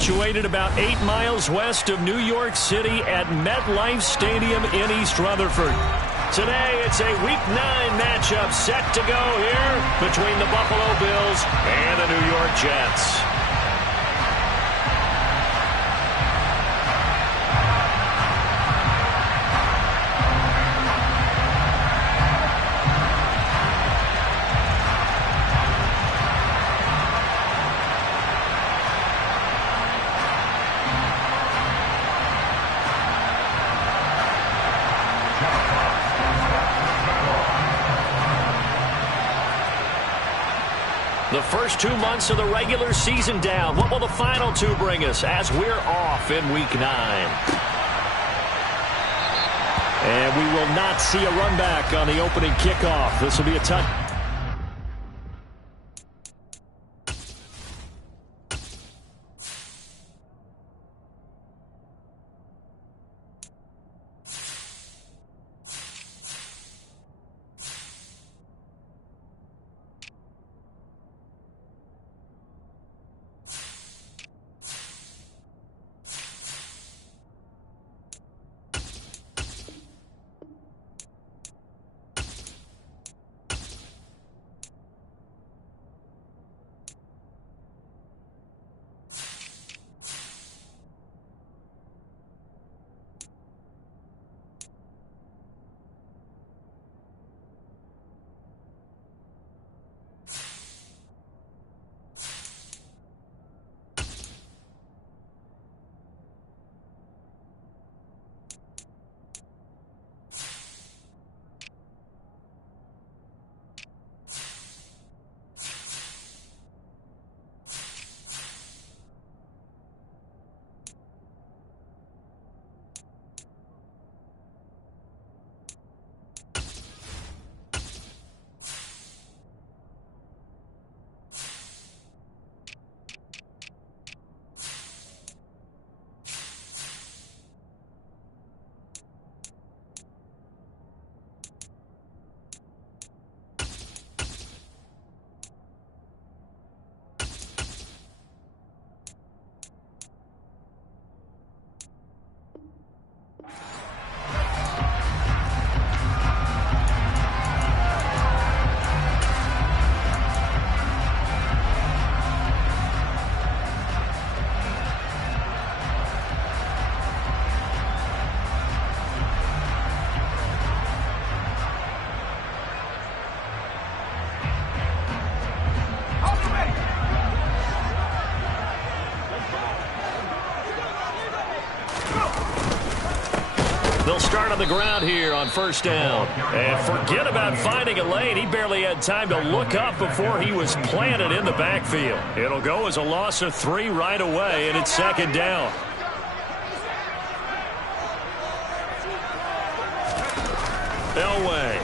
Situated about 8 miles west of New York City at MetLife Stadium in East Rutherford. Today, it's a Week 9 matchup set to go here between the Buffalo Bills and the New York Jets. The first 2 months of the regular season down. What will the final 2 bring us as we're off in Week 9? And we will not see a run back on the opening kickoff. This will be a touch. They'll start on the ground here on first down. And forget about finding a lane. He barely had time to look up before he was planted in the backfield. It'll go as a loss of 3 right away, and it's second down. Elway.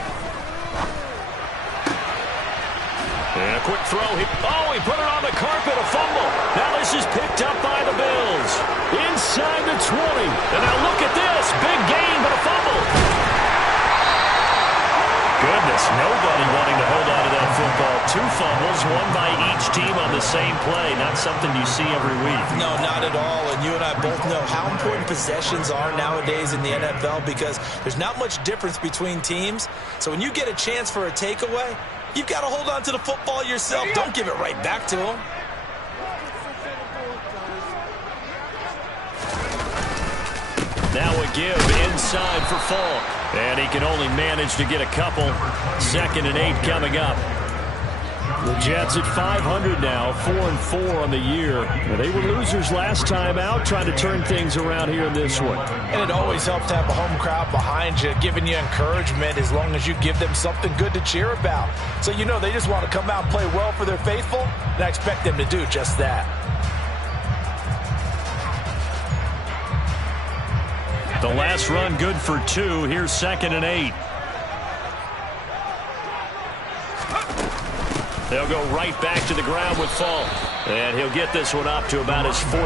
And a quick throw. He put it on the carpet, a fumble. Now this is picked up by the Bills. Inside the 20. And now look at this. Big gain, but a fumble. Goodness, nobody wanting to hold on to that football. 2 fumbles, one by each team on the same play. Not something you see every week. No, not at all. And you and I both know how important possessions are nowadays in the NFL because there's not much difference between teams. So when you get a chance for a takeaway, you've got to hold on to the football yourself. Don't give it right back to him. Now a give inside for Falk. And he can only manage to get a couple. 2nd and 8 coming up. The Jets at 500 now, 4-4 on the year. They were losers last time out, trying to turn things around here in this one. And it always helps to have a home crowd behind you, giving you encouragement as long as you give them something good to cheer about. So you know they just want to come out and play well for their faithful, and I expect them to do just that. The last run good for 2. Here's 2nd and 8. They'll go right back to the ground with Falk. And he'll get this one up to about his 14.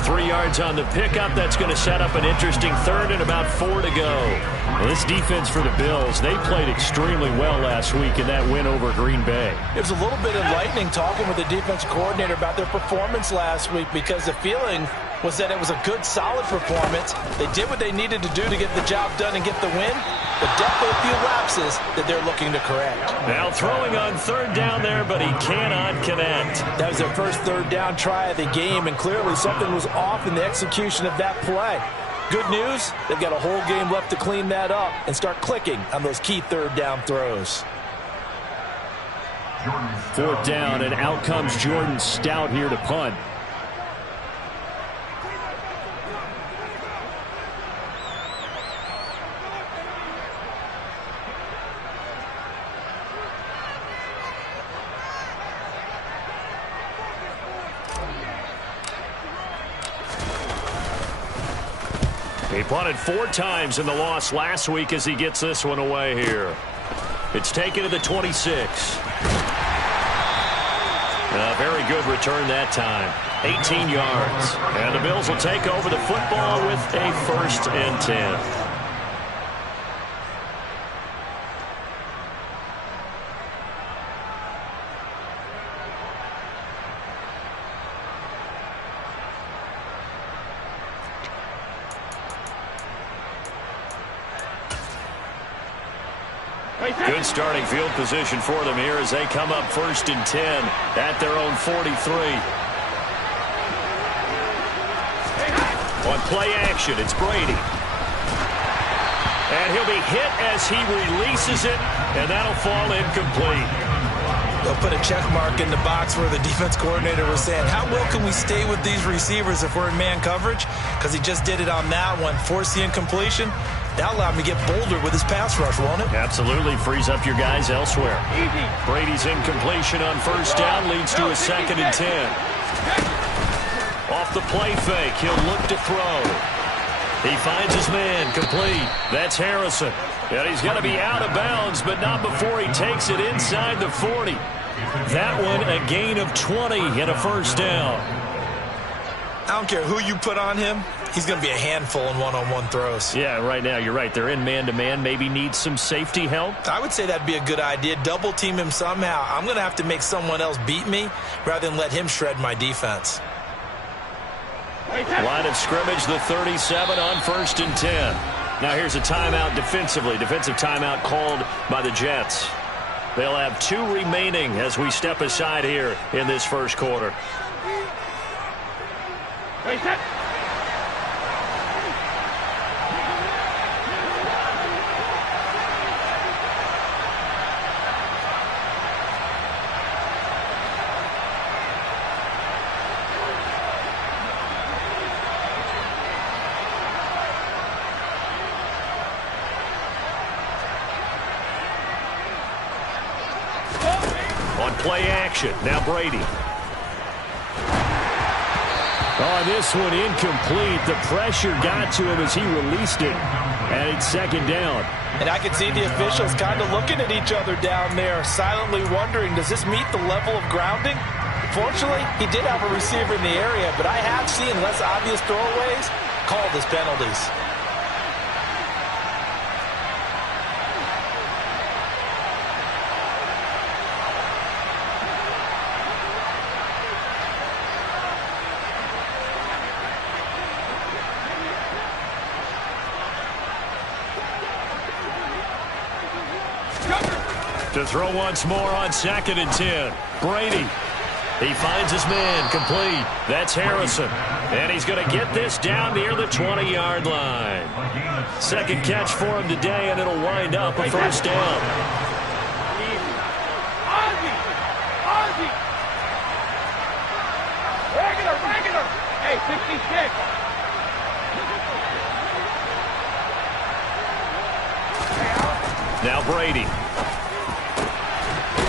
3 yards on the pickup. That's going to set up an interesting third and about 4 to go. Well, this defense for the Bills, they played extremely well last week in that win over Green Bay. It was a little bit enlightening talking with the defensive coordinator about their performance last week, because the feeling was that it was a good, solid performance. They did what they needed to do to get the job done and get the win, but definitely a few lapses that they're looking to correct. Now throwing on third down there, but he cannot connect. That was their first third down try of the game, and clearly something was off in the execution of that play. Good news, they've got a whole game left to clean that up and start clicking on those key third down throws. 4th down, and out comes Jordan Stout here to punt. He punted 4 times in the loss last week as he gets this one away here. It's taken to the 26. A very good return that time. 18 yards. And the Bills will take over the football with a 1st and 10. Good starting field position for them here as they come up 1st and 10 at their own 43. On play action, it's Brady. And he'll be hit as he releases it, and that'll fall incomplete. They'll put a check mark in the box where the defense coordinator was saying, how well can we stay with these receivers if we're in man coverage? Because he just did it on that one, force the incompletion. That allowed him to get bolder with his pass rush, won't it? Absolutely. Frees up your guys elsewhere. Brady's incompletion on 1st down leads to a 2nd and 10. Off the play fake, he'll look to throw. He finds his man, complete. That's Harrison. And he's going to be out of bounds, but not before he takes it inside the 40. That one a gain of 20 and a 1st down. I don't care who you put on him. He's going to be a handful in one-on-one throws. Yeah, right now you're right. They're in man-to-man. Maybe needs some safety help. I would say that'd be a good idea. Double team him somehow. I'm going to have to make someone else beat me rather than let him shred my defense. Line of scrimmage, the 37 on 1st and 10. Now here's a timeout defensively. Defensive timeout called by the Jets. They'll have 2 remaining as we step aside here in this 1st quarter. On play action, now Brady. Oh, this one incomplete. The pressure got to him as he released it. And it's 2nd down. And I can see the officials kind of looking at each other down there, silently wondering, does this meet the level of grounding? Fortunately, he did have a receiver in the area, but I have seen less obvious throwaways called as penalties. To throw once more on 2nd and 10. Brady. He finds his man, complete. That's Harrison. And he's going to get this down near the 20-yard line. 2nd catch for him today, and it'll wind up a 1st down. Regular. Hey, 66. Now Brady.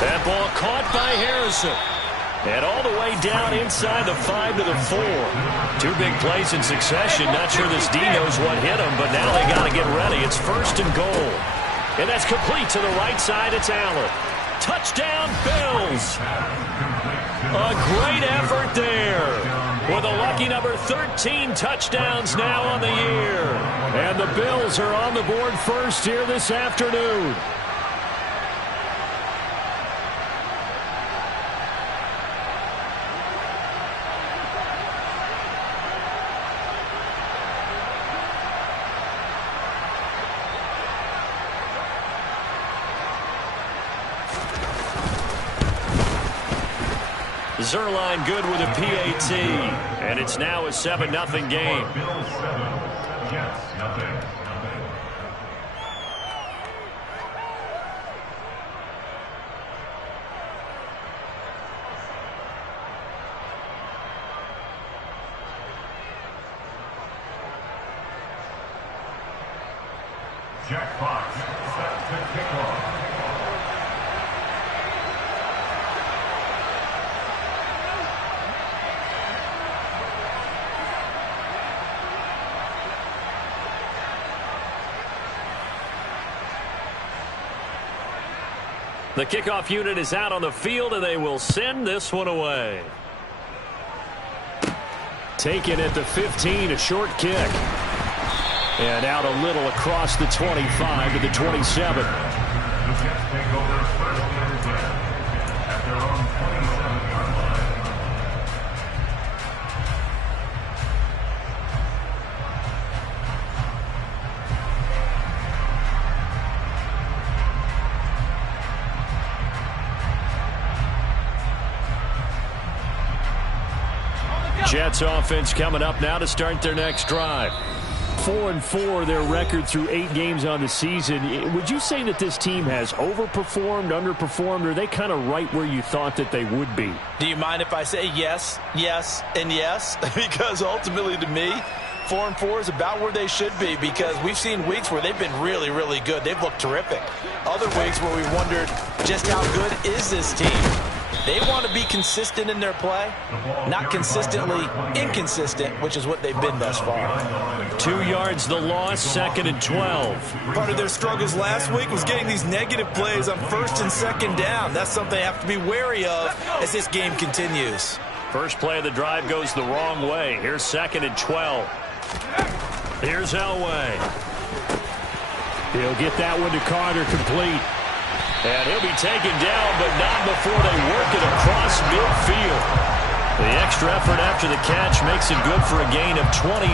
That ball caught by Harrison. And all the way down inside the 5 to the 4. 2 big plays in succession. Not sure this D knows what hit him, but now they got to get ready. It's 1st and goal. And that's complete to the right side. It's Allen. Touchdown, Bills. A great effort there. with a lucky number 13 touchdowns now on the year. And the Bills are on the board first here this afternoon. Zerline good with a PAT, and it's now a 7-0 game. Jack Fox set to kick off. The kickoff unit is out on the field, and they will send this one away. Taken at the 15, a short kick. And out a little across the 25 to the 27. The Jets take over first and 10 at their own 27-yard line. Jets offense coming up now to start their next drive. 4-4 their record through 8 games on the season. Would you say that this team has overperformed, underperformed, or are they kind of right where you thought that they would be? Do you mind if I say yes, yes, and yes? Because ultimately to me, 4-4 is about where they should be, because we've seen weeks where they've been really, really good. They've looked terrific. Other weeks where we wondered just how good is this team? They want to be consistent in their play, not consistently inconsistent, which is what they've been thus far. 2 yards the loss, 2nd and 12. Part of their struggles last week was getting these negative plays on 1st and 2nd down. That's something they have to be wary of as this game continues. First play of the drive goes the wrong way. Here's 2nd and 12. Here's Elway. He'll get that one to Carter, complete. And he'll be taken down, but not before they work it across midfield. The extra effort after the catch makes it good for a gain of 26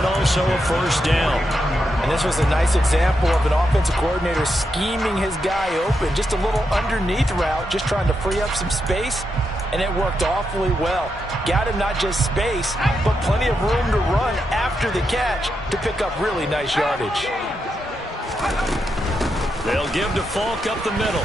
and also a first down. And this was a nice example of an offensive coordinator scheming his guy open. Just a little underneath route, just trying to free up some space, and it worked awfully well. Got him not just space, but plenty of room to run after the catch to pick up really nice yardage. They'll give to Falk up the middle.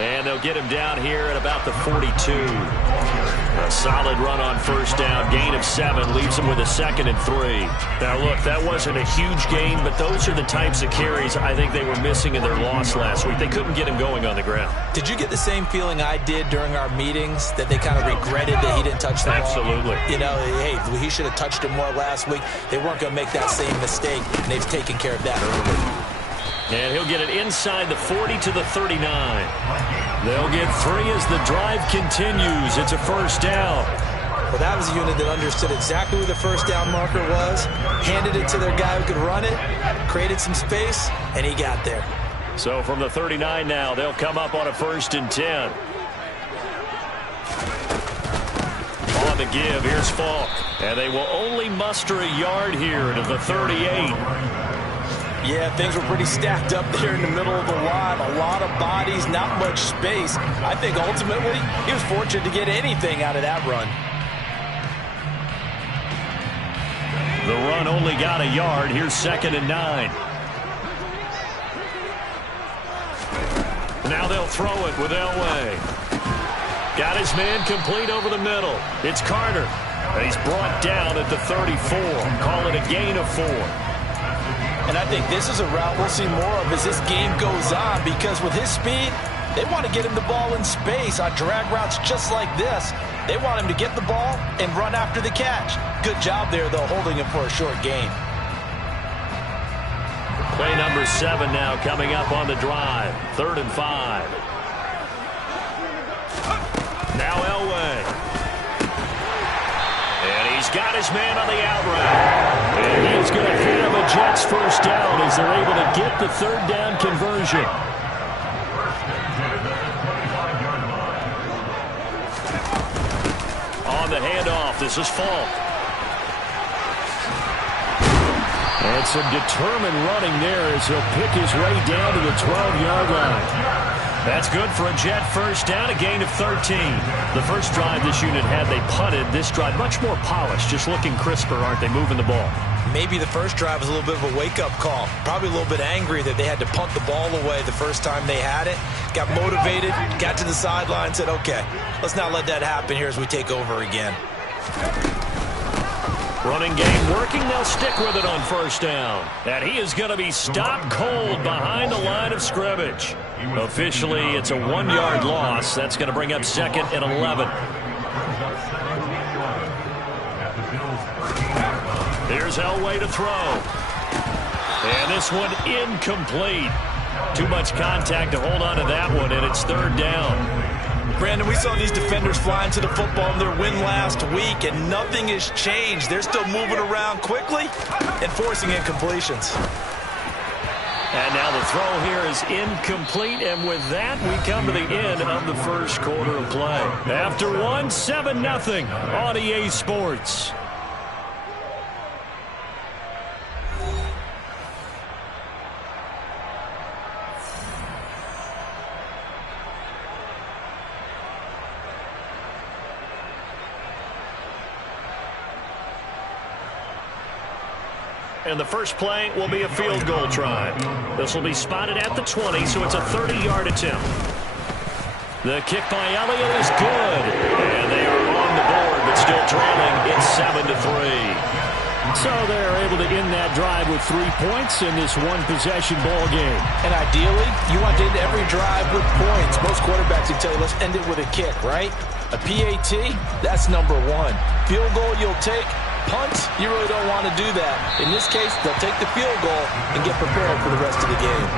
And they'll get him down here at about the 42. A solid run on first down. Gain of 7 leaves him with a 2nd and 3. Now, look, that wasn't a huge gain, but those are the types of carries I think they were missing in their loss last week. They couldn't get him going on the ground. Did you get the same feeling I did during our meetings, that they kind of regretted that he didn't touch the ball? Absolutely. You know, hey, he should have touched it more last week. They weren't going to make that same mistake, and they've taken care of that early. And he'll get it inside the 40 to the 39. They'll get 3 as the drive continues. It's a first down. Well, that was a unit that understood exactly where the first down marker was, handed it to their guy who could run it, created some space, and he got there. So from the 39 now, they'll come up on a 1st and 10. On the give, here's Falk. And they will only muster a yard here to the 38. Yeah, things were pretty stacked up there in the middle of the line. A lot of bodies, not much space. I think ultimately he was fortunate to get anything out of that run. The run only got a yard. Here's 2nd and 9. Now they'll throw it with Elway. Got his man complete over the middle. It's Carter. And he's brought down at the 34. Call it a gain of 4. And I think this is a route we'll see more of as this game goes on, because with his speed, they want to get him the ball in space on drag routes just like this. They want him to get the ball and run after the catch. Good job there, though, holding him for a short gain. Play number 7 now coming up on the drive. 3rd and 5. Now Elway. got his man on the out route. And he is going to have a Jets first down as they're able to get the third down conversion. On the handoff, this is Falk. And some determined running there as he'll pick his way down to the 12-yard line. That's good for a Jet first down, a gain of 13. The first drive this unit had, they punted. This drive, much more polished, just looking crisper, aren't they, moving the ball? Maybe the first drive was a little bit of a wake-up call. Probably a little bit angry that they had to punt the ball away the first time they had it. Got motivated, got to the sideline, said, okay, let's not let that happen here as we take over again. Running game working. They'll stick with it on first down. And he is going to be stopped cold behind the line of scrimmage. Officially, it's a 1-yard loss. That's going to bring up second and 11. Here's Elway to throw. And this one incomplete. Too much contact to hold on to that one, and it's third down. Brandon, we saw these defenders flying to the football in their win last week, and nothing has changed. They're still moving around quickly and forcing incompletions. And now the throw here is incomplete, and with that, we come to the end of the first quarter of play. After one, 7-0 on EA Sports. And the first play will be a field goal try. This will be spotted at the 20, so it's a 30-yard attempt. The kick by Elliott is good. And they are on the board, but still trailing. It's 7-3. So they're able to end that drive with 3 points in this one-possession ball game. And ideally, you want to end every drive with points. Most quarterbacks will tell you, let's end it with a kick, right? A PAT, that's number one. Field goal you'll take. Punts, you really don't want to do that. In this case, they'll take the field goal and get prepared for the rest of the game.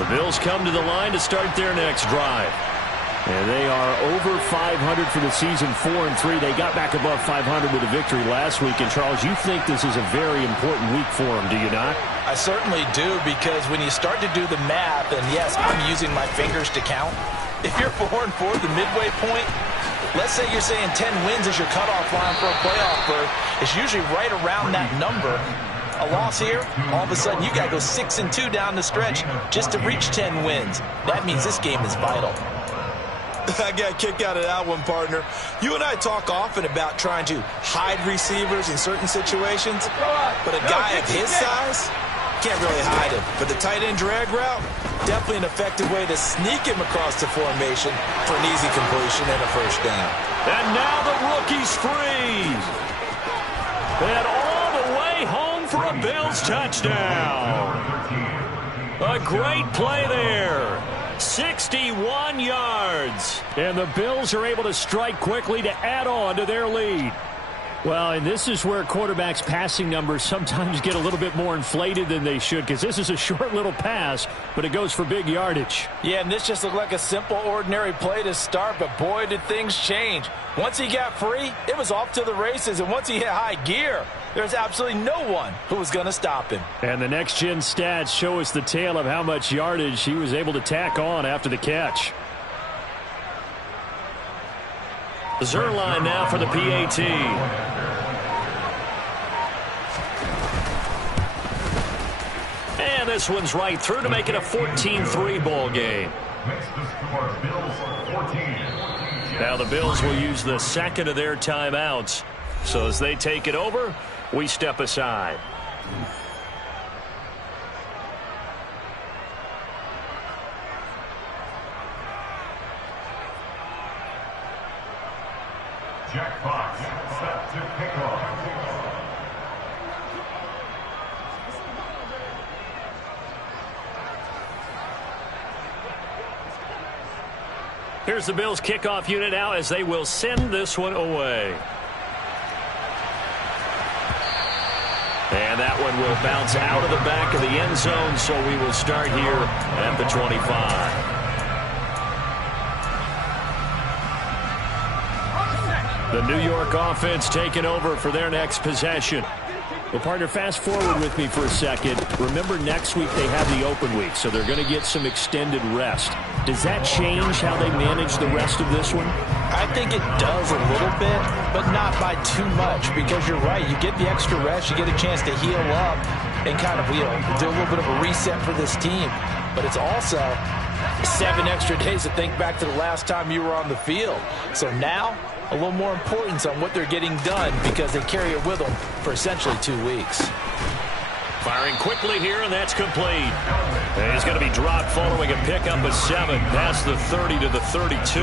The Bills come to the line to start their next drive. And they are over 500 for the season, 4-3. They got back above 500 with a victory last week. And, Charles, you think this is a very important week for them, do you not? I certainly do, because when you start to do the math, and, yes, I'm using my fingers to count. If you're 4-4, the midway point, let's say you're saying 10 wins is your cutoff line for a playoff berth. It's usually right around that number. A loss here, all of a sudden you got to go 6-2 down the stretch just to reach 10 wins. That means this game is vital. I got kicked out of that one, partner. You and I talk often about trying to hide receivers in certain situations, but a guy of his size can't really hide him. But the tight end drag route, definitely an effective way to sneak him across the formation for an easy completion and a first down. And now the rookie's free. And all the way home for a Bills touchdown. A great play there. 61 yards. And the Bills are able to strike quickly to add on to their lead. Well, and this is where quarterbacks' passing numbers sometimes get a little bit more inflated than they should, because this is a short little pass, but it goes for big yardage. Yeah, and this just looked like a simple, ordinary play to start, but boy, did things change. Once he got free, it was off to the races, and once he hit high gear, there's absolutely no one who was going to stop him. And the next-gen stats show us the tale of how much yardage he was able to tack on after the catch. Zerline now for the PAT. And this one's right through to make it a 14-3 ball game. Now the Bills will use the second of their timeouts. So as they take it over, we step aside. Jack Fox set to kick off. Here's the Bills kickoff unit now as they will send this one away. And that one will bounce out of the back of the end zone, so we will start here at the 25. The New York offense taking over for their next possession. Well, partner, fast forward with me for a second. Remember, next week they have the open week, so they're going to get some extended rest. Does that change how they manage the rest of this one? I think it does a little bit, but not by too much, because you're right. You get the extra rest. You get a chance to heal up and kind of, do a little bit of a reset for this team. But it's also 7 extra days to think back to the last time you were on the field. So now, a little more importance on what they're getting done because they carry it with them for essentially 2 weeks. Firing quickly here, and that's complete. And he's going to be dropped following a pickup of 7 past the 30 to the 32.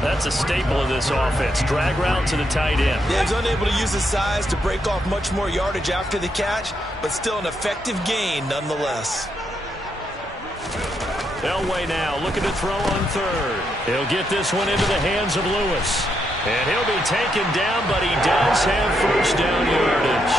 That's a staple of this offense. Drag route to the tight end. Yeah, he's unable to use his size to break off much more yardage after the catch, but still an effective gain nonetheless. Elway now looking to throw on third. He'll get this one into the hands of Lewis. And he'll be taken down, but he does have first down yardage.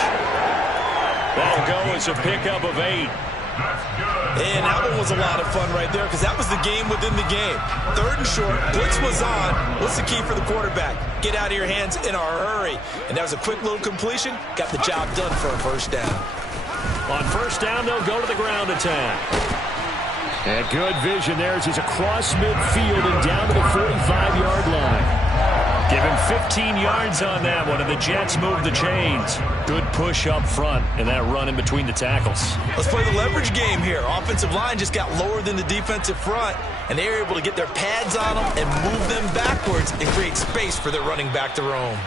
That'll go as a pickup of 8. And that one was a lot of fun right there because that was the game within the game. 3rd and short, blitz was on. What's the key for the quarterback? Get out of your hands in a hurry. And that was a quick little completion. Got the job done for a first down. On first down, they'll go to the ground attack. And good vision there as he's across midfield and down to the 45-yard line. Give him 15 yards on that one, and the Jets move the chains. Good push up front, and that run in between the tackles. Let's play the leverage game here. Offensive line just got lower than the defensive front, and they were able to get their pads on them and move them backwards and create space for their running back to roam.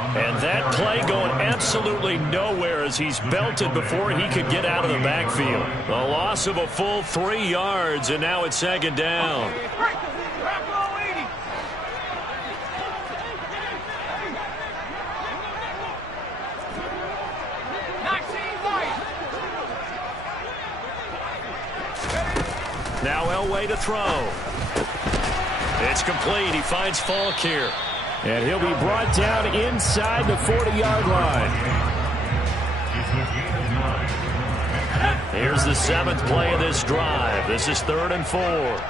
And that play going absolutely nowhere as he's belted before he could get out of the backfield. A loss of a full 3 yards, and now it's 2nd down. Now Elway to throw. It's complete. He finds Falk here. And he'll be brought down inside the 40-yard line. Here's the 7th play of this drive. This is 3rd and 4.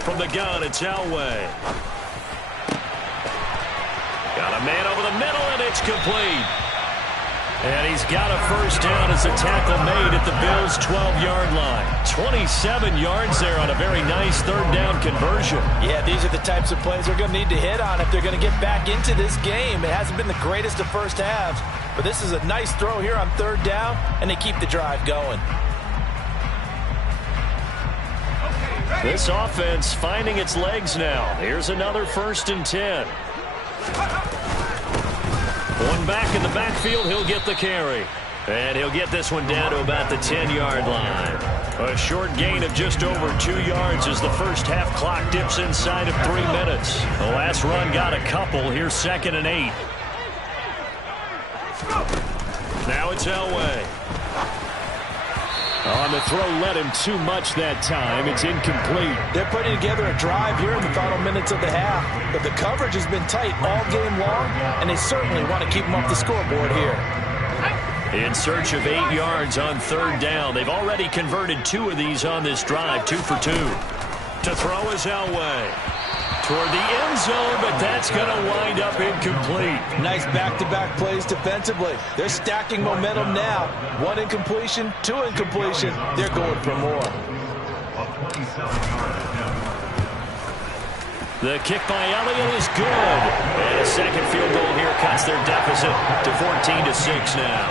From the gun, it's Elway. Got a man over the middle, and it's complete. And he's got a first down as a tackle made at the Bills' 12-yard line. 27 yards there on a very nice 3rd down conversion. Yeah, these are the types of plays they're going to need to hit on if they're going to get back into this game. It hasn't been the greatest of first halves, but this is a nice throw here on 3rd down, and they keep the drive going. This offense finding its legs now. Here's another 1st and 10. One back in the backfield, he'll get the carry. And he'll get this one down to about the 10-yard line. A short gain of just over 2 yards as the first half clock dips inside of 3 minutes. The last run got a couple. Here's 2nd and 8. Now it's Elway. On the throw, led him too much that time. It's incomplete. They're putting together a drive here in the final minutes of the half. But the coverage has been tight all game long, and they certainly want to keep them off the scoreboard here. In search of 8 yards on 3rd down. They've already converted 2 of these on this drive, 2 for 2. To throw is Elway. Toward the end zone, but that's going to wind up incomplete. Nice back-to-back plays defensively. They're stacking momentum now. 1 incompletion, 2 incompletion. They're going for more. The kick by Elliott is good. And a second field goal here cuts their deficit to 14-6 now.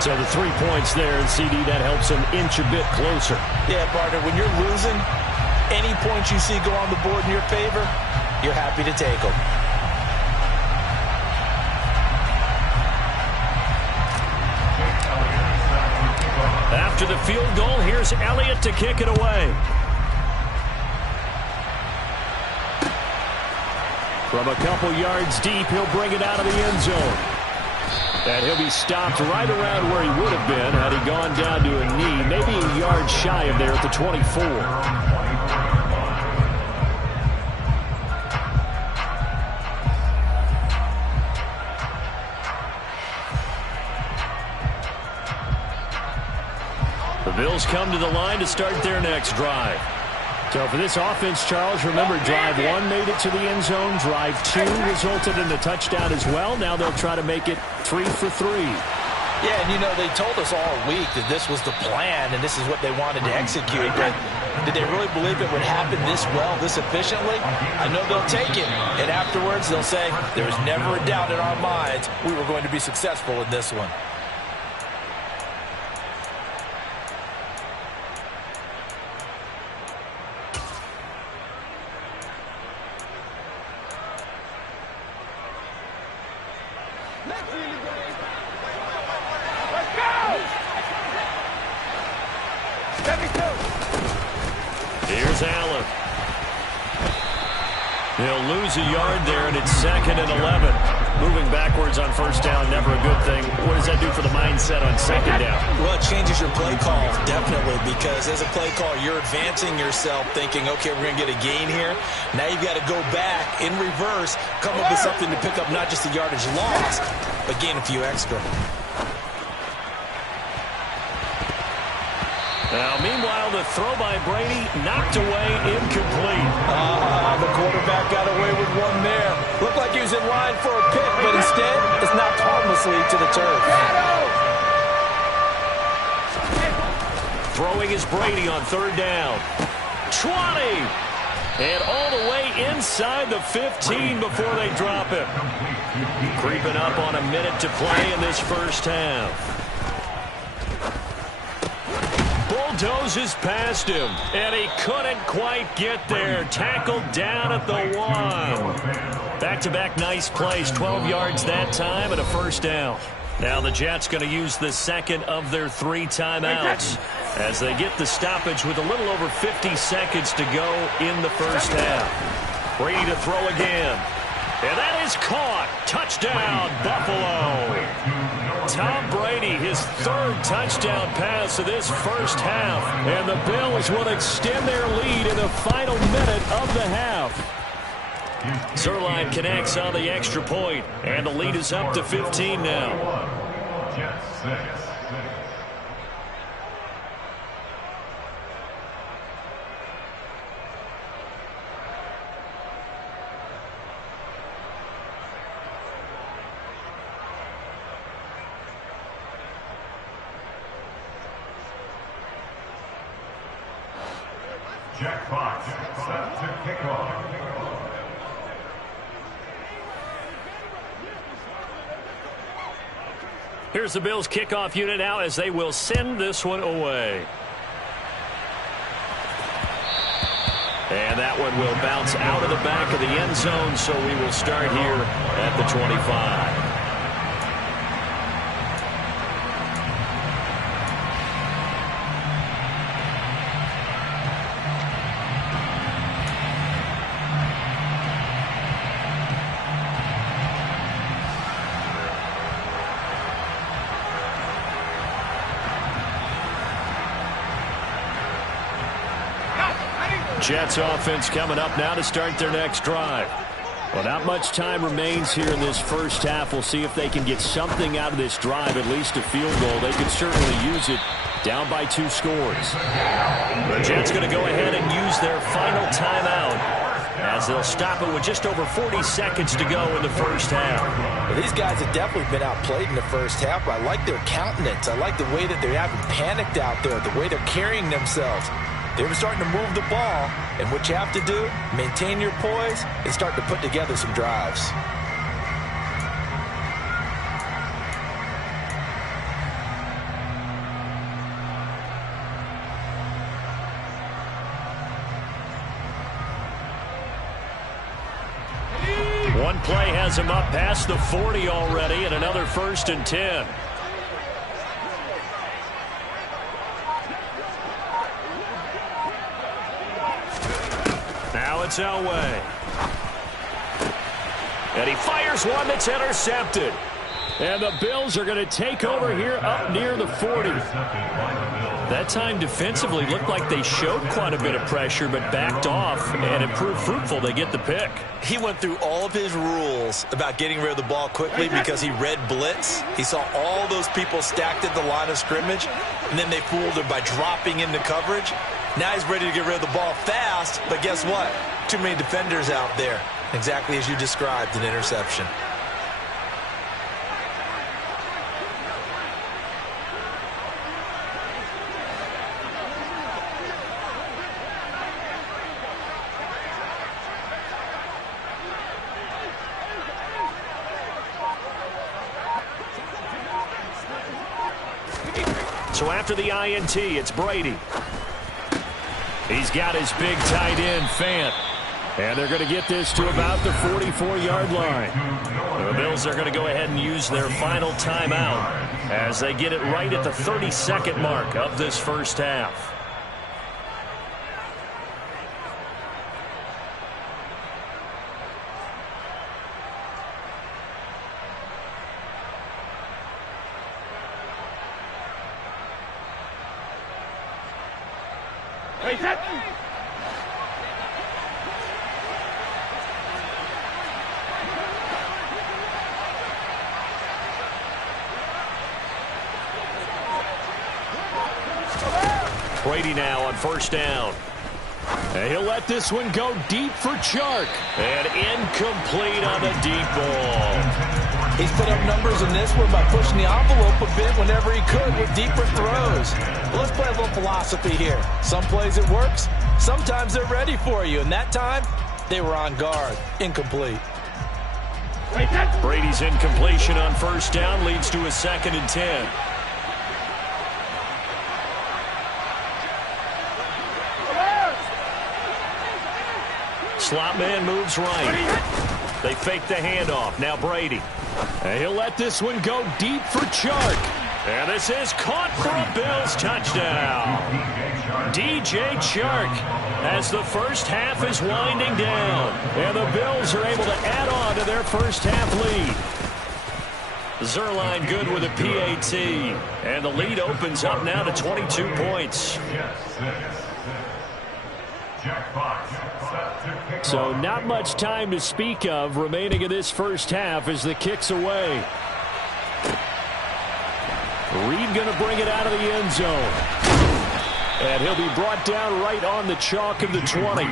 So the 3 points there, and CD, that helps them inch a bit closer. Yeah, partner, when you're losing, any points you see go on the board in your favor, you're happy to take them. After the field goal, here's Elliott to kick it away. From a couple yards deep, he'll bring it out of the end zone. And he'll be stopped right around where he would have been had he gone down to a knee, maybe a yard shy of there at the 24. The Bills come to the line to start their next drive. So for this offense, Charles, remember drive 1 made it to the end zone. Drive 2 resulted in a touchdown as well. Now they'll try to make it 3 for 3. Yeah, and you know, they told us all week that this was the plan and this is what they wanted to execute. But did they really believe it would happen this well, this efficiently? I know they'll take it. And afterwards, they'll say, there was never a doubt in our minds we were going to be successful in this one. Here's Allen. He'll lose a yard there, and it's 2nd and 11. Moving backwards on first down, never a good thing. What does that do for the mindset on 2nd down? Well, it changes your play call, definitely, because as a play call, you're advancing yourself thinking, okay, we're going to get a gain here. Now you've got to go back in reverse, come up with something to pick up not just the yardage lost, but gain a few extra. Now, meanwhile, the throw by Brady knocked away, incomplete. The quarterback got away with one there. Looked like he was in line for a pick, but instead, it's knocked harmlessly to the turf. Throwing is Brady on 3rd down. 20! And all the way inside the 15 before they drop him. Creeping up on a minute to play in this first half. Bulldozes past him, and he couldn't quite get there. Tackled down at the 1. Back-to-back nice plays, 12 yards that time and a first down. Now the Jets going to use the second of their 3 timeouts as they get the stoppage with a little over 50 seconds to go in the first half. Brady to throw again. And that is caught. Touchdown, Buffalo. Tom Brady, his 3rd touchdown pass of this first half. And the Bills will extend their lead in the final minute of the half. Zerline connects on the extra point, and the lead is up to 15 now. Jets 6. Jackpot set to kick off. Here's the Bills kickoff unit now as they will send this one away. And that one will bounce out of the back of the end zone, so we will start here at the 25. Jets offense coming up now to start their next drive. Well, not much time remains here in this first half. We'll see if they can get something out of this drive, at least a field goal. They could certainly use it down by 2 scores. The Jets going to go ahead and use their final timeout as they'll stop it with just over 40 seconds to go in the first half. Well, these guys have definitely been outplayed in the first half, but I like their countenance. I like the way that they haven't panicked out there, the way they're carrying themselves. They're starting to move the ball, and what you have to do, maintain your poise and start to put together some drives. One play has him up past the 40 already, and another 1st and 10. it's Elway. And he fires one that's intercepted. And the Bills are going to take over here up near the 40. That time defensively looked like they showed quite a bit of pressure but backed off, and it proved fruitful. They get the pick. He went through all of his rules about getting rid of the ball quickly because he read blitz. He saw all those people stacked at the line of scrimmage, and then they fooled him by dropping into coverage. Now he's ready to get rid of the ball fast, but guess what? Too many defenders out there. Exactly as you described, an interception. So after the INT, it's Brady. He's got his big tight end, Fant. And they're going to get this to about the 44-yard line. The Bills are going to go ahead and use their final timeout as they get it right at the 32nd mark of this first half. Hey, set. Brady now on first down. And he'll let this one go deep for Chark. And incomplete on the deep ball. He's put up numbers in this one by pushing the envelope a bit whenever he could with deeper throws. Well, let's play a little philosophy here. Some plays it works. Sometimes they're ready for you. And that time, they were on guard. Incomplete. Brady's incompletion on first down leads to a 2nd and 10. Slot man moves right. They fake the handoff. Now Brady. And he'll let this one go deep for Chark. And this is caught for a Bills touchdown. DJ Chark as the first half is winding down. And the Bills are able to add on to their first half lead. Zerline good with a PAT. And the lead opens up now to 22 points. So not much time to speak of remaining in this first half as the kick's away. Reed going to bring it out of the end zone. And he'll be brought down right on the chalk of the 20. The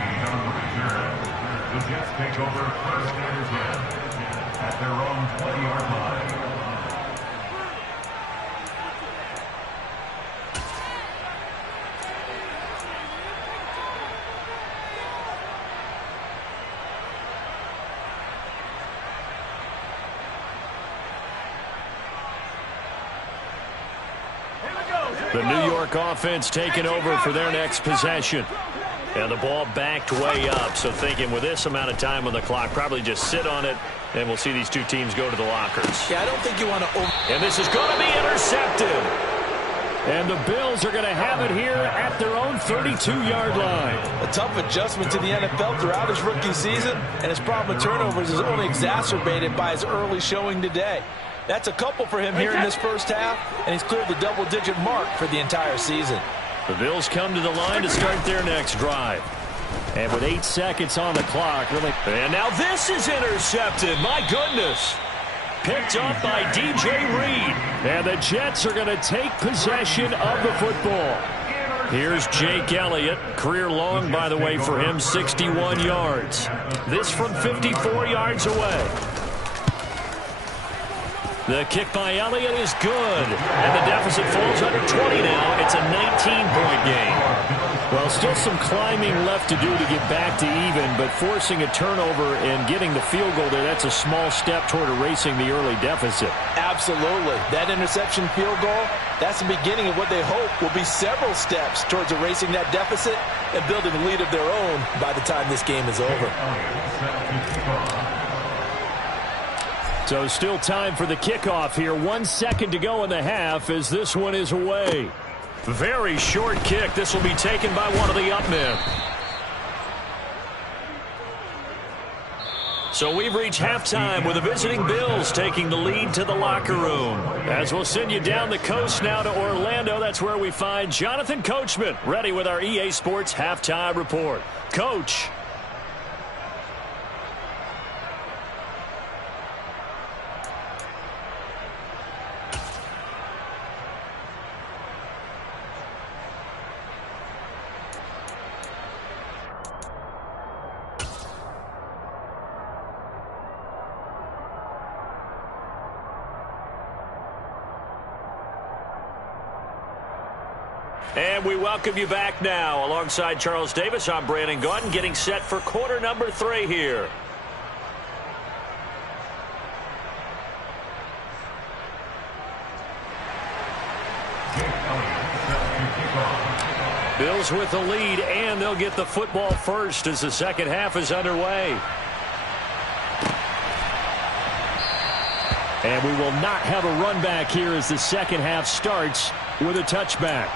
Jets take over 1st and 10 at their own 20-yard line. The New York offense taking over for their next possession. And the ball backed way up. So thinking with this amount of time on the clock, probably just sit on it, and we'll see these two teams go to the lockers. Yeah, I don't think you want to And this is going to be intercepted. And the Bills are going to have it here at their own 32-yard line. A tough adjustment to the NFL throughout his rookie season, and his problem with turnovers is only exacerbated by his early showing today. That's a couple for him here in this first half, and he's cleared the double-digit mark for the entire season. The Bills come to the line to start their next drive. And with 8 seconds on the clock, really. And now this is intercepted. My goodness. Picked up by DJ Reed. And the Jets are going to take possession of the football. Here's Jake Elliott. Career long, by the way, for him, 61 yards. This from 54 yards away. The kick by Elliott is good. And the deficit falls under 20 now. It's a 19-point game. Well, still some climbing left to do to get back to even, but forcing a turnover and getting the field goal there, that's a small step toward erasing the early deficit. Absolutely. That interception field goal, that's the beginning of what they hope will be several steps towards erasing that deficit and building a lead of their own by the time this game is over. So still time for the kickoff here. 1 second to go in the half as this one is away. Very short kick. This will be taken by one of the up men. So we've reached halftime with the visiting Bills taking the lead to the locker room. As we'll send you down the coast now to Orlando, that's where we find Jonathan Coachman, ready with our EA Sports Halftime Report. Coach. And we welcome you back now. Alongside Charles Davis, I'm Brandon Gaudin, getting set for quarter number 3 here. Bills with the lead, and they'll get the football first as the second half is underway. And we will not have a run back here as the second half starts with a touchback.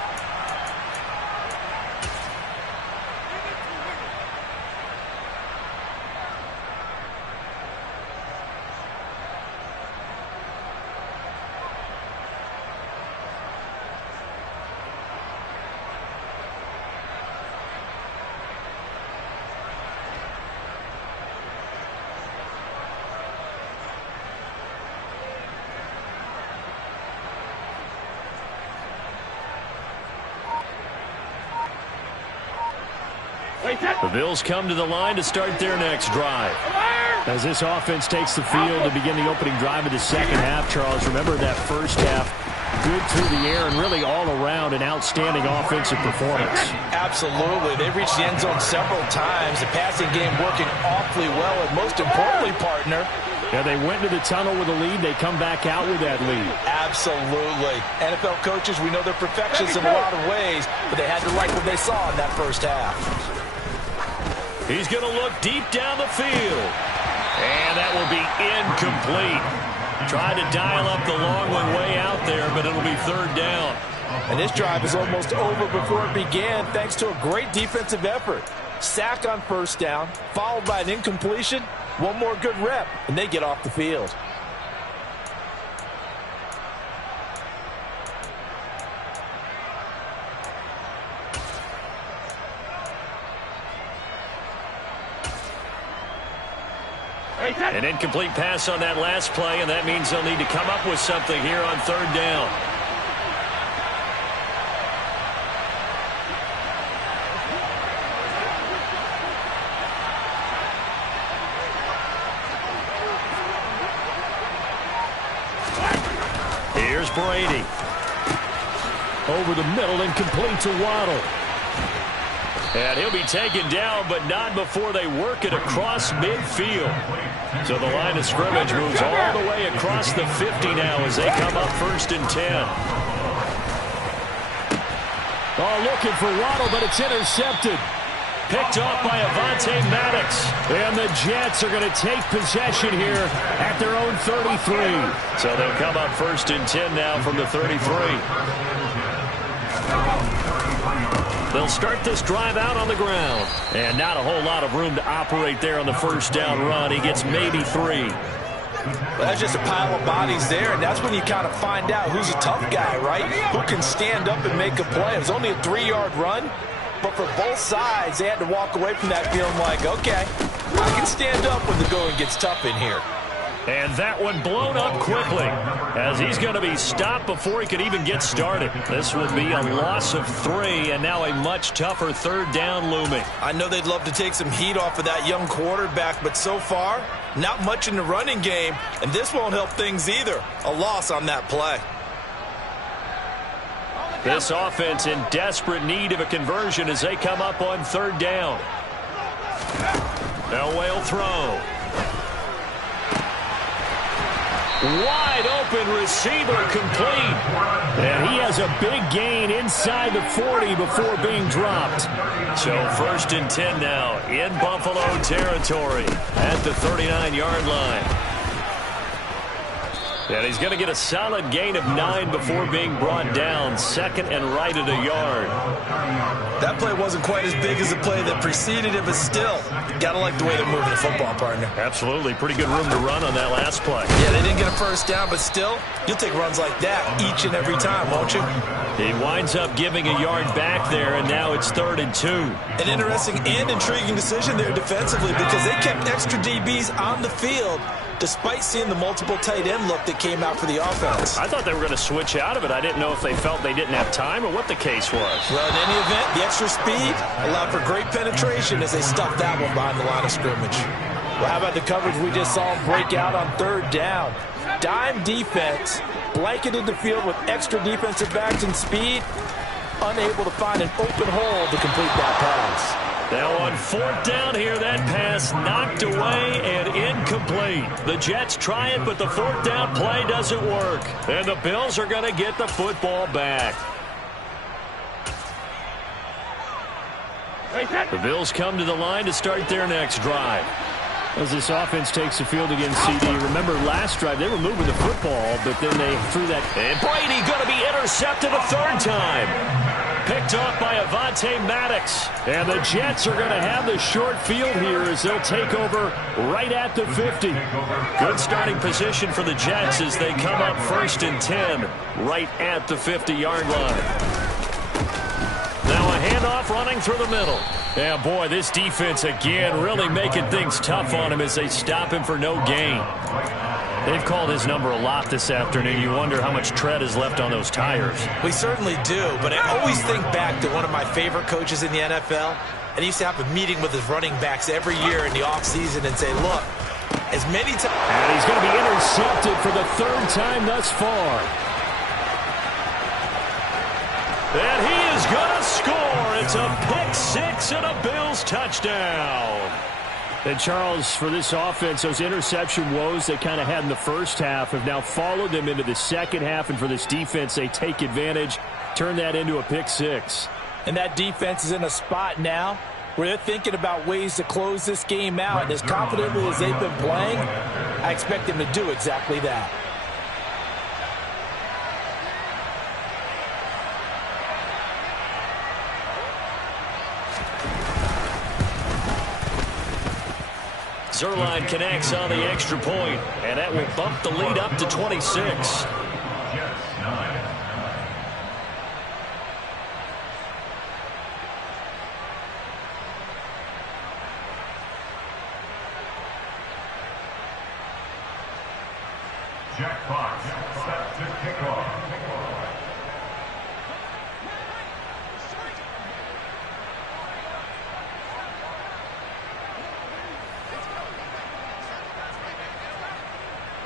The Bills come to the line to start their next drive. As this offense takes the field to begin the opening drive of the second half, Charles, remember that first half, good through the air and really all around an outstanding offensive performance. Absolutely. They reached the end zone several times. The passing game working awfully well, and most importantly, partner, yeah, they went to the tunnel with a lead. They come back out with that lead. Absolutely. NFL coaches, we know they're perfectionists in a lot of ways, but they had to like what they saw in that first half. He's going to look deep down the field. And that will be incomplete. Tried to dial up the long one way out there, but it'll be third down. And this drive is almost over before it began thanks to a great defensive effort. Sack on first down, followed by an incompletion. One more good rep, and they get off the field. An incomplete pass on that last play, and that means they'll need to come up with something here on third down. Here's Brady. Over the middle and complete to Waddle. And he'll be taken down, but not before they work it across midfield. So the line of scrimmage moves all the way across the 50 now as they come up 1st and 10. Oh, looking for Waddle, but it's intercepted. Picked off by Avonte Maddox. And the Jets are going to take possession here at their own 33. So they'll come up 1st and 10 now from the 33. They'll start this drive out on the ground. And not a whole lot of room to operate there on the first down run. He gets maybe 3. Well, that's just a pile of bodies there, and that's when you kind of find out who's a tough guy, right? Who can stand up and make a play. It was only a 3-yard run, but for both sides, they had to walk away from that feeling like, okay, I can stand up when the going gets tough in here. And that one blown up quickly as he's going to be stopped before he could even get started. This would be a loss of 3, and now a much tougher third down looming. I know they'd love to take some heat off of that young quarterback, but so far, not much in the running game, and this won't help things either. A loss on that play. This offense in desperate need of a conversion as they come up on third down. Elway will throw. Wide open receiver complete. And he has a big gain inside the 40 before being dropped. So 1st and 10 now in Buffalo territory at the 39-yard line. And he's going to get a solid gain of 9 before being brought down. Second and right at a yard. That play wasn't quite as big as the play that preceded it, but still, got to like the way they're moving the football, partner. Absolutely. Pretty good room to run on that last play. Yeah, they didn't get a first down, but still, you'll take runs like that each and every time, won't you? He winds up giving a yard back there, and now it's 3rd and 2. An interesting and intriguing decision there defensively because they kept extra DBs on the field despite seeing the multiple tight end look that came out for the offense. I thought they were going to switch out of it. I didn't know if they felt they didn't have time or what the case was. Well, in any event, the extra speed allowed for great penetration as they stuffed that one behind the line of scrimmage. Well, how about the coverage we just saw them break out on 3rd down? Dime defense, blanketed the field with extra defensive backs and speed, unable to find an open hole to complete that pass. Now on 4th down here, that pass knocked away and incomplete. The Jets try it, but the 4th down play doesn't work. And the Bills are going to get the football back. The Bills come to the line to start their next drive. As this offense takes the field against CD, remember last drive they were moving the football, but then they threw that. And Brady going to be intercepted a 3rd time. Picked off by Avonte Maddox. And the Jets are going to have the short field here as they'll take over right at the 50. Good starting position for the Jets as they come up 1st and 10 right at the 50-yard line. Now a handoff running through the middle. Yeah, boy, this defense again really making things tough on him as they stop him for no gain. They've called his number a lot this afternoon. You wonder how much tread is left on those tires. We certainly do, but I always think back to one of my favorite coaches in the NFL, and he used to have a meeting with his running backs every year in the offseason and say, look, as many times... And he's going to be intercepted for the 3rd time thus far. And he is going to score. It's a pick-6 and a Bills touchdown. And, Charles, for this offense, those interception woes they kind of had in the first half have now followed them into the second half. And for this defense, they take advantage, turn that into a pick-6. And that defense is in a spot now where they're thinking about ways to close this game out. And as confidently as they've been playing, I expect them to do exactly that. Zerline connects on the extra point, and that will bump the lead up to 26. Jack Fox set to kick off.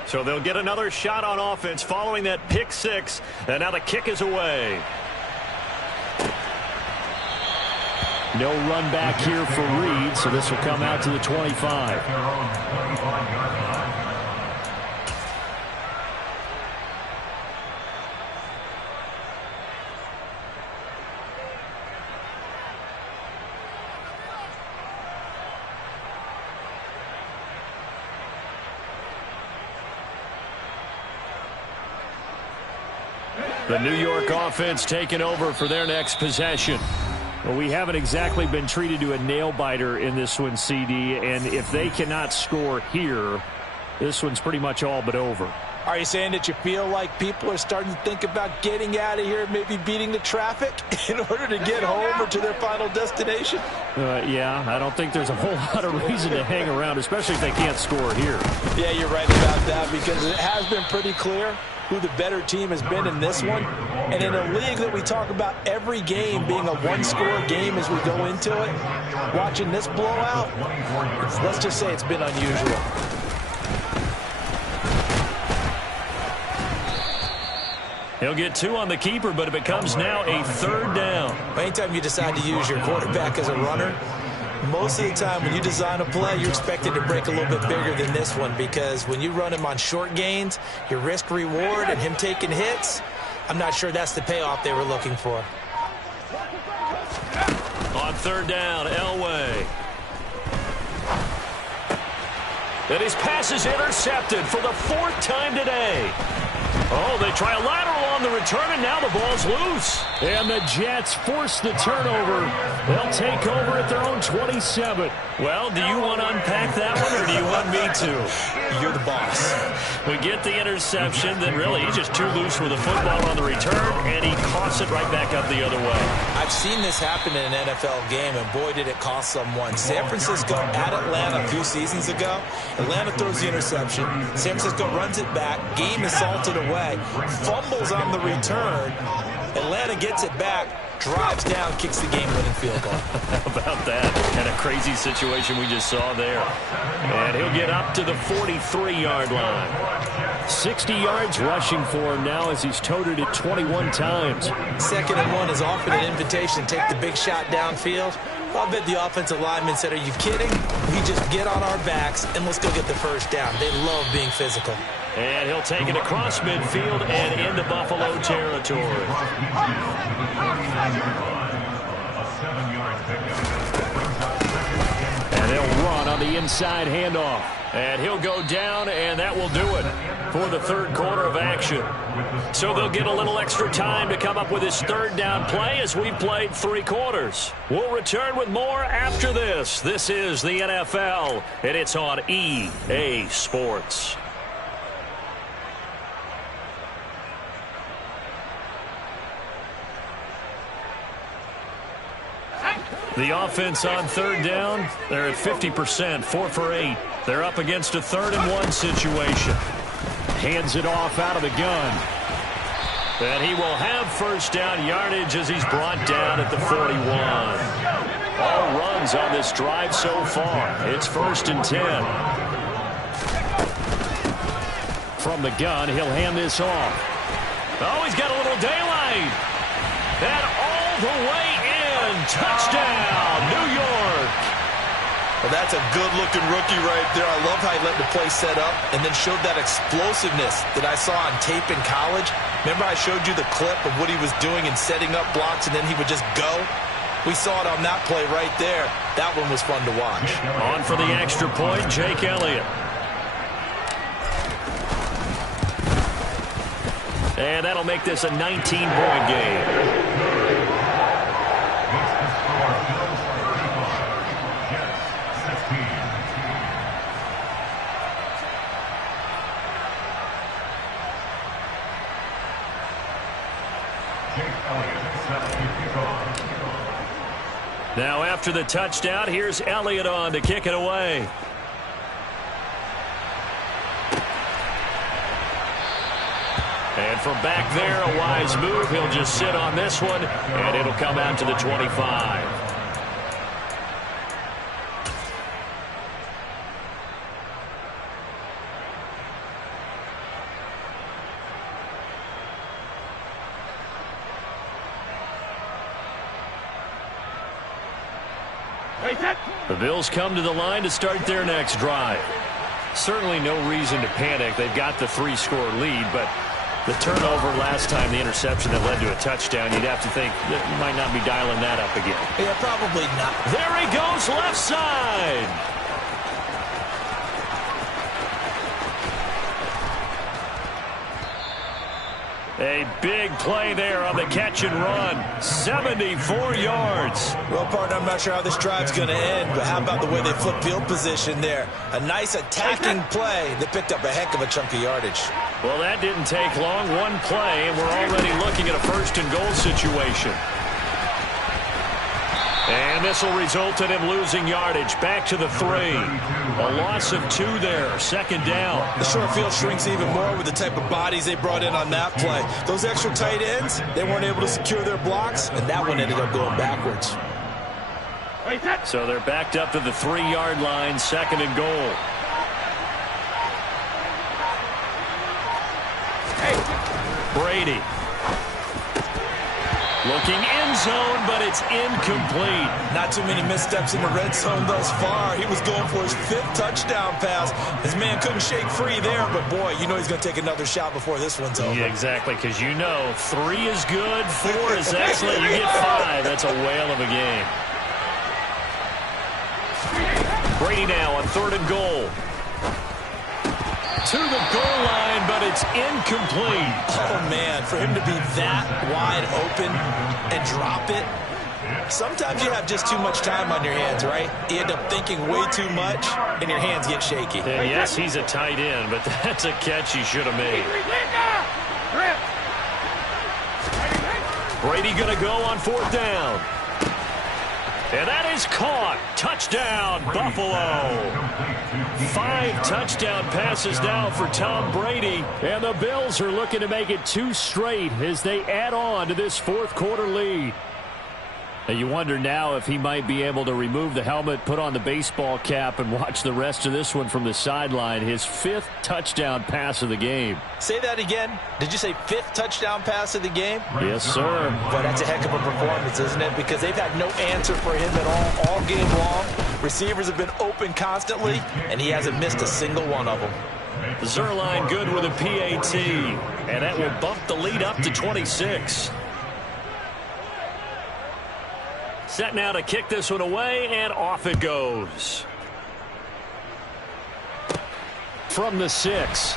So they'll get another shot on offense following that pick-6, and now the kick is away. No run back here for Reed, so this will come out to the 25. The New York offense taking over for their next possession. Well, we haven't exactly been treated to a nail-biter in this one, CD, and if they cannot score here, this one's pretty much all but over. Are you saying that you feel like people are starting to think about getting out of here, maybe beating the traffic in order to get home or to their final destination? Yeah, I don't think there's a whole lot of reason to hang around, especially if they can't score here. Yeah, you're right about that because it has been pretty clear who the better team has been in this one. And in a league that we talk about every game being a one-score game as we go into it, watching this blowout, let's just say it's been unusual. He'll get 2 on the keeper, but it becomes now a 3rd down. Anytime you decide to use your quarterback as a runner, most of the time when you design a play, you're expected to break a little bit bigger than this one because when you run him on short gains, your risk-reward and him taking hits, I'm not sure that's the payoff they were looking for. On 3rd down, Elway. And his pass is intercepted for the 4th time today. Oh, they try a lateral on the return, and now the ball's loose. And the Jets force the turnover. They'll take over at their own 27. Well, do you want to unpack that one, or do you want me to? You're the boss. We get the interception, then really he's just too loose with the football on the return, and he coughs it right back up the other way. I've seen this happen in an NFL game, and boy, did it cost someone. San Francisco at Atlanta a few seasons ago. Atlanta throws the interception. San Francisco runs it back. Game is salted away. Fumbles on the return. Atlanta gets it back, drives down, kicks the game-winning field goal. How about that? And a crazy situation we just saw there. And he'll get up to the 43-yard line. 60 yards rushing for him now as he's toted it 21 times. 2nd and 1 is offered an invitation to take the big shot downfield. I bet the offensive lineman said, are you kidding? We just get on our backs and let's go get the first down. They love being physical. And he'll take it across midfield and into Buffalo territory. And they'll run on the inside handoff. And he'll go down, and that will do it for the 3rd quarter of action. So they'll get a little extra time to come up with his 3rd down play as we've played 3 quarters. We'll return with more after this. This is the NFL, and it's on EA Sports. The offense on 3rd down, they're at 50%, 4 for 8. They're up against a 3rd and 1 situation. Hands it off out of the gun. And he will have first down yardage as he's brought down at the 41. All runs on this drive so far. It's 1st and 10. From the gun, he'll hand this off. Oh, he's got a little daylight. And all the way in. Touchdown, New York. Well, that's a good-looking rookie right there. I love how he let the play set up and then showed that explosiveness that I saw on tape in college. Remember I showed you the clip of what he was doing and setting up blocks, and then he would just go? We saw it on that play right there. That one was fun to watch. On for the extra point, Jake Elliott. And that'll make this a 19-point game. Now after the touchdown, here's Elliott on to kick it away. And from back there, a wise move. He'll just sit on this one, and it'll come out to the 25. The Bills come to the line to start their next drive. Certainly no reason to panic. They've got the 3-score lead, but the turnover last time, the interception that led to a touchdown, you'd have to think that you might not be dialing that up again. Yeah, probably not. There he goes, left side. A big play there on the catch and run. 74 yards. Well, partner, I'm not sure how this drive's going to end, but how about the way they flip field position there? A nice attacking play that picked up a heck of a chunk of yardage. Well, that didn't take long. One play, and we're already looking at a 1st and goal situation. And this will result in him losing yardage. Back to the 3. A loss of 2 there. 2nd down. The short field shrinks even more with the type of bodies they brought in on that play. Those extra tight ends, they weren't able to secure their blocks, and that one ended up going backwards. So they're backed up to the 3-yard line. 2nd and goal. Brady. Looking end zone, but it's incomplete. Not too many missteps in the red zone thus far. He was going for his 5th touchdown pass. His man couldn't shake free there, but boy, you know he's going to take another shot before this one's over. Yeah, exactly, because you know 3 is good, 4 is excellent. You get 5. That's a whale of a game. Brady now on 3rd and goal. to the goal line, but it's incomplete. Oh, man, for him to be that wide open and drop it. Sometimes you have just too much time on your hands, right? You end up thinking way too much, and your hands get shaky. And yes, he's a tight end, but that's a catch he should have made. Brady going to go on 4th down. And that is caught. Touchdown, Buffalo. 5 touchdown passes now for Tom Brady. And the Bills are looking to make it 2 straight as they add on to this 4th quarter lead. And you wonder now if he might be able to remove the helmet, put on the baseball cap, and watch the rest of this one from the sideline. His 5th touchdown pass of the game. Say that again. Did you say 5th touchdown pass of the game? Yes, sir. But that's a heck of a performance, isn't it? Because they've had no answer for him at all game long. Receivers have been open constantly, and he hasn't missed a single one of them. Zerline good with a PAT, and that will bump the lead up to 26. Set now to kick this one away, and off it goes. From the 6.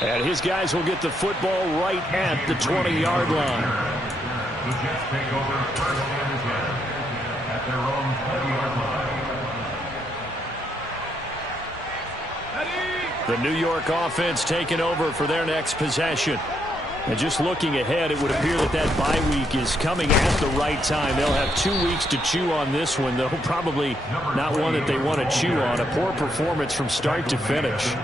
And his guys will get the football right at the 20-yard line. The Jets take over 1st and 10 at their own 20-yard line. The New York offense taking over for their next possession. And just looking ahead, it would appear that bye week is coming at the right time. They'll have 2 weeks to chew on this one, though probably not one that they want to chew on. A poor performance from start to finish.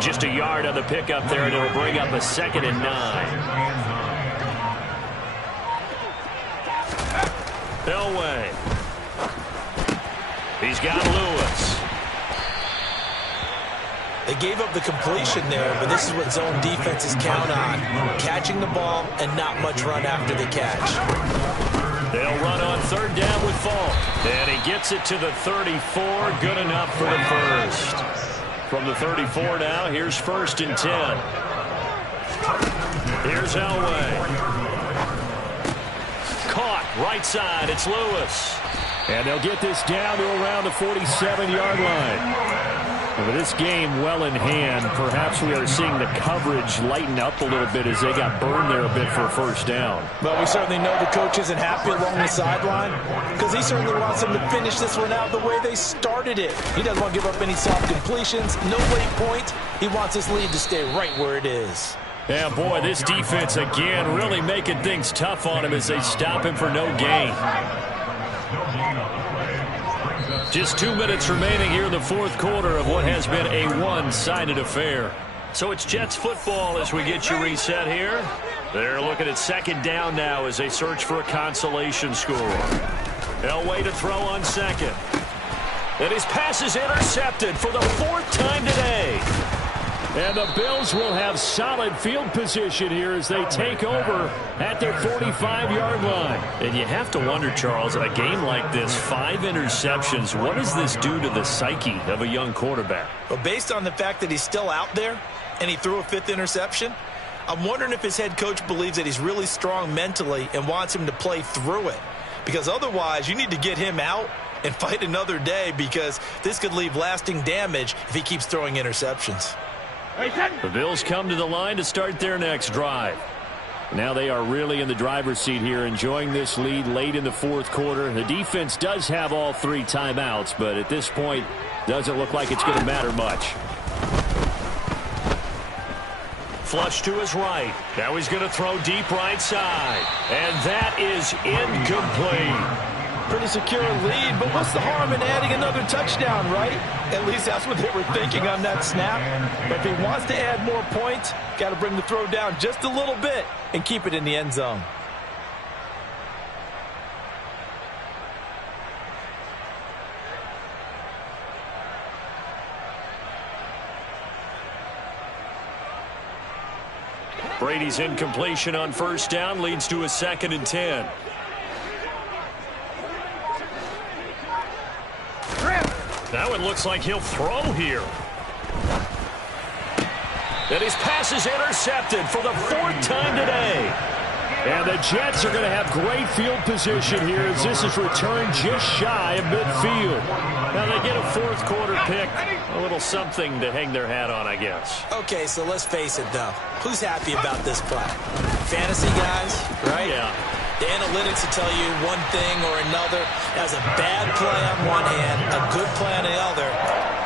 Just a yard on the pickup there, and it'll bring up a 2nd and 9. Elway. He's got Lewis. They gave up the completion there, but this is what zone defenses count on. Catching the ball and not much run after the catch. They'll run on 3rd down with Falk. And he gets it to the 34. Good enough for the first. From the 34 now, here's 1st and 10. Here's Elway. Caught right side. It's Lewis. And they'll get this down to around the 47-yard line. And with this game well in hand, perhaps we are seeing the coverage lighten up a little bit as they got burned there a bit for a 1st down. Well, we certainly know the coach isn't happy along the sideline because he certainly wants them to finish this one out the way they started it. He doesn't want to give up any soft completions, no late point. He wants his lead to stay right where it is. Yeah, boy, this defense again really making things tough on him as they stop him for no gain. Just 2 minutes remaining here in the 4th quarter of what has been a one-sided affair. So it's Jets football as we get you reset here. They're looking at 2nd down now as they search for a consolation score. Elway to throw on 2nd. And his pass is intercepted for the 4th time today. And the Bills will have solid field position here as they take over at their 45-yard line. And you have to wonder, Charles, a game like this, 5 interceptions, what does this do to the psyche of a young quarterback? But based on the fact that he's still out there and he threw a 5th interception, I'm wondering if his head coach believes that he's really strong mentally and wants him to play through it. Because otherwise, you need to get him out and fight another day because this could leave lasting damage if he keeps throwing interceptions. The Bills come to the line to start their next drive. Now they are really in the driver's seat here, enjoying this lead late in the 4th quarter. The defense does have all 3 timeouts, but at this point, doesn't look like it's going to matter much. Flush to his right. Now he's going to throw deep right side. And that is incomplete. Pretty secure lead, but what's the harm in adding another touchdown, right? At least that's what they were thinking on that snap. But if he wants to add more points, got to bring the throw down just a little bit and keep it in the end zone. Brady's incompletion on 1st down leads to a 2nd and 10. Now it looks like he'll throw here. And his pass is intercepted for the 4th time today. And the Jets are going to have great field position here as this is returned just shy of midfield. Now they get a fourth quarter pick. A little something to hang their hat on, I guess. Okay, so let's face it, though. Who's happy about this play? Fantasy guys, right? Yeah. The analytics will tell you one thing or another. That's a bad play on one hand, a good play on the other,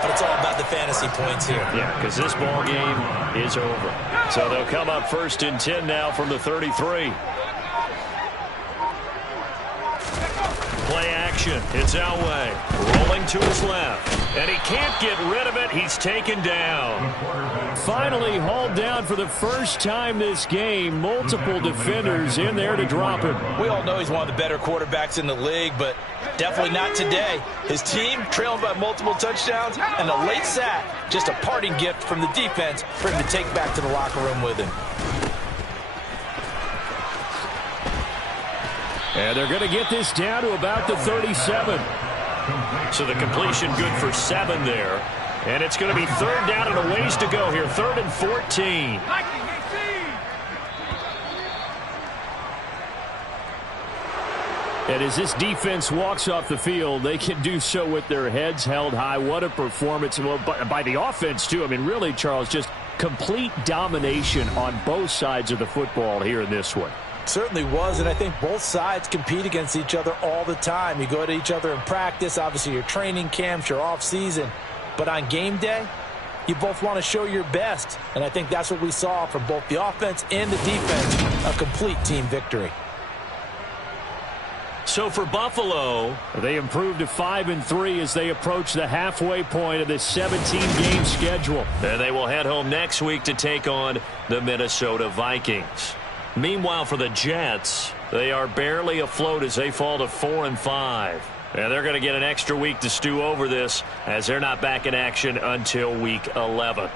but it's all about the fantasy points here. Yeah, because this ball game is over. So they'll come up 1st and 10 now from the 33. Play action. It's Elway. Rolling to his left. And he can't get rid of it. He's taken down. Finally hauled down for the first time this game. Multiple defenders in there to drop him. We all know he's one of the better quarterbacks in the league, but definitely not today. His team trailing by multiple touchdowns and a late sack. Just a parting gift from the defense for him to take back to the locker room with him. And they're going to get this down to about the 37. So the completion good for 7 there. And it's going to be 3rd down and a ways to go here. 3rd and 14. And as this defense walks off the field, they can do so with their heads held high. What a performance. Well, by the offense, too. I mean, really, Charles, just complete domination on both sides of the football here in this one. Certainly was, and I think both sides compete against each other all the time. You go to each other in practice, obviously your training camps, your off season, but on game day, you both want to show your best, and I think that's what we saw from both the offense and the defense, a complete team victory. So for Buffalo, they improved to 5-3 as they approach the halfway point of this 17-game schedule. And they will head home next week to take on the Minnesota Vikings. Meanwhile, for the Jets, they are barely afloat as they fall to 4-5. And they're going to get an extra week to stew over this as they're not back in action until week 11.